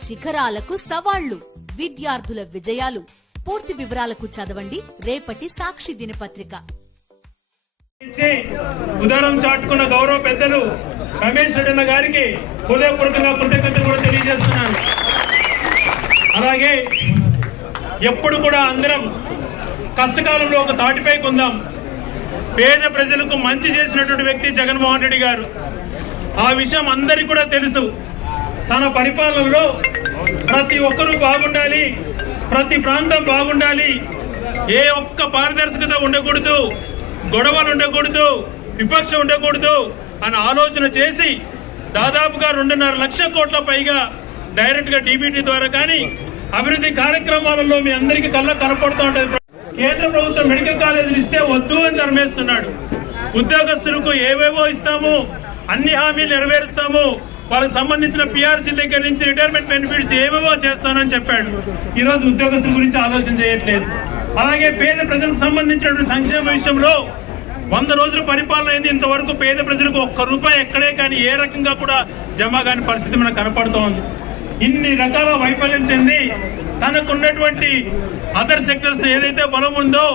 శిఖరాలకు సవాళ్లు, విద్యార్థుల విజయాలు. పూర్తి వివరాలకు చదవండి రేపటి సాక్షి దినపత్రిక. ఉదారం చాటుకున్న గౌరవ పెద్దలు రమేష్ రెడ్డి గారికి హృదయపూర్వకంగా కృతజ్ఞతలు కూడా తెలియజేస్తున్నాను. అలాగే ఎప్పుడు కూడా అందరం కష్టకాలంలో ఒక తాటిపై కొందాం. పేద ప్రజలకు మంచి చేసినటువంటి వ్యక్తి జగన్మోహన్ రెడ్డి గారు. ఆ విషయం అందరికీ కూడా తెలుసు. తన పరిపాలనలో ప్రతి ఒక్కరూ బాగుండాలి, ప్రతి ప్రాంతం బాగుండాలి, ఏ ఒక్క పారదర్శకత ఉండకూడదు, గొడవలు ఉండకూడదు, విపక్షం ఉండకూడదు అని ఆలోచన చేసి దాదాపుగా 2.5 లక్షల కోట్ల పైగా డైరెక్ట్ గా డీబీటీ ద్వారా కానీ అభివృద్ధి కార్యక్రమాలలో మీ అందరికీ కళ్ళ కనపడుతూ ఉంటుంది. కేంద్ర ప్రభుత్వం మెడికల్ కాలేజీలు ఇస్తే వద్దు అని తరమేస్తున్నాడు. ఉద్యోగస్తులకు ఏవేవో ఇస్తాము, అన్ని హామీలు నెరవేరుస్తాము, వాళ్ళకి సంబంధించిన పిఆర్సీ దగ్గర నుంచి రిటైర్మెంట్ బెనిఫిట్స్ ఏవేవో చేస్తానని చెప్పాడు. ఈ రోజు ఉద్యోగస్తుల గురించి ఆలోచన చేయట్లేదు. అలాగే పేద ప్రజలకు సంబంధించినటువంటి సంక్షేమ విషయంలో 100 రోజుల పరిపాలన అయింది. ఇంతవరకు పేద ప్రజలకు ₹1 ఎక్కడే కానీ ఏ రకంగా కూడా జమ కాని పరిస్థితి మనకు కనపడుతోంది. ఇన్ని రకాల వైఫల్యం చెంది తనకున్నటువంటి అదర్ సెక్టర్స్ ఏదైతే బలం ఉందో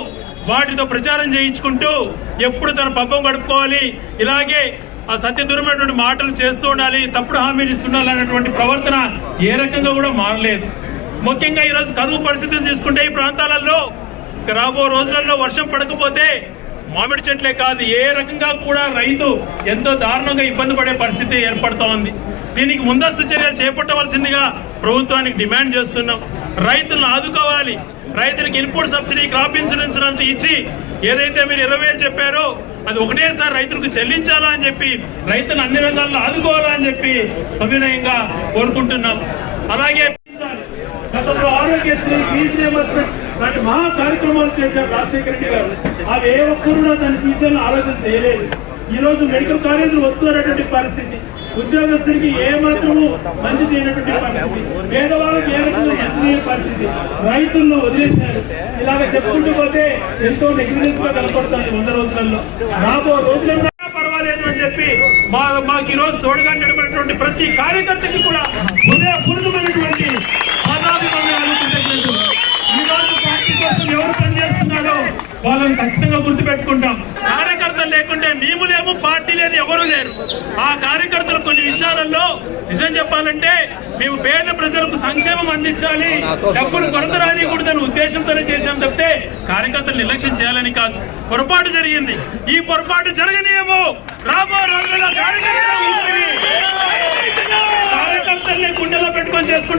వాటితో ప్రచారం చేయించుకుంటూ ఎప్పుడు తన పబ్బం గడుపుకోవాలి, ఇలాగే ఆ సత్యదూరమైనటువంటి మాటలు చేస్తూ ఉండాలి, తప్పుడు హామీలు ఇస్తుండాలి అనేటువంటి ప్రవర్తన ఏ రకంగా కూడా మారలేదు. ముఖ్యంగా ఈరోజు కరువు పరిస్థితులు తీసుకుంటే ఈ ప్రాంతాలలో రాబో రోజులలో వర్షం పడకపోతే మామిడి చెట్లే కాదు ఏ రకంగా కూడా రైతు ఎంతో దారుణంగా ఇబ్బంది పడే పరిస్థితి ఏర్పడుతూ ఉంది. దీనికి ముందస్తు చర్యలు చేపట్టవలసిందిగా ప్రభుత్వానికి డిమాండ్ చేస్తున్నాం. రైతులను ఆదుకోవాలి. రైతులకు ఇన్పుట్ సబ్సిడీ, క్రాప్ ఇన్సూరెన్స్ అంతా ఇచ్చి ఏదైతే మీరు 20,000 చెప్పారో అది ఒకటేసారి రైతులకు చెల్లించాలా అని చెప్పి రైతులను అన్ని రంగాల్లో ఆదుకోవాలా అని చెప్పి సవినయంగా కోరుకుంటున్నాం. అలాగే గతంలో ఆరోగ్యశ్రీ, ఫీజు రియంబర్స్మెంట్ లాంటి మహా కార్యక్రమాలు చేశారు రాజశేఖర రెడ్డి గారు. అవి ఏ ఒక్కరు కూడా దాన్ని తీసేయాలని ఆలోచన చేయలేదు. ఈ రోజు మెడికల్ కాలేజీలు వస్తున్నటువంటి పరిస్థితి, ఉద్యోగస్తులకి ఏ మాత్రము మంచి చేయనటువంటి పరిస్థితి, పేదవాళ్ళకి ఏ రకంగా మంచి చేయని పరిస్థితి, రైతులను వదిలేశారు. ఇలాగ చెప్పుకుంటూ పోతే ఎంతో నెగ్లిజెన్స్ గా కనపడుతుంది. 100 రోజులలో రాబో రోజులలో పర్వాలేదు అని చెప్పి మాకు ఈ రోజు తోడుగా నిలబడినటువంటి ప్రతి కార్యకర్తకి కూడా హృదయపూర్వకమైనటువంటి ఈ రోజు పార్టీ కోసం ఎవరు పనిచేస్తున్నారో వాళ్ళని ఖచ్చితంగా గుర్తుపెట్టుకుంటాం. కార్యకర్తలు లేకుంటే మేము లేము, పార్టీ లేదు, ఎవరు లేరు. ఆ కార్యకర్తలు కొన్ని విషయాలలో నిజం చెప్పాలంటే మేము పేద ప్రజలకు సంక్షేమం అందించాలి, డబ్బులు కొరత రానికూడదని ఉద్దేశంతోనే చేశాం తప్పితే కార్యకర్తలు నిర్లక్ష్యం చేయాలని కాదు. పొరపాటు జరిగింది. ఈ పొరపాటు జరగనియేమో. రాబో రోజుల్లో కార్యకర్తల్ని గుండెలో పెట్టుకొని చేసుకుంటాం.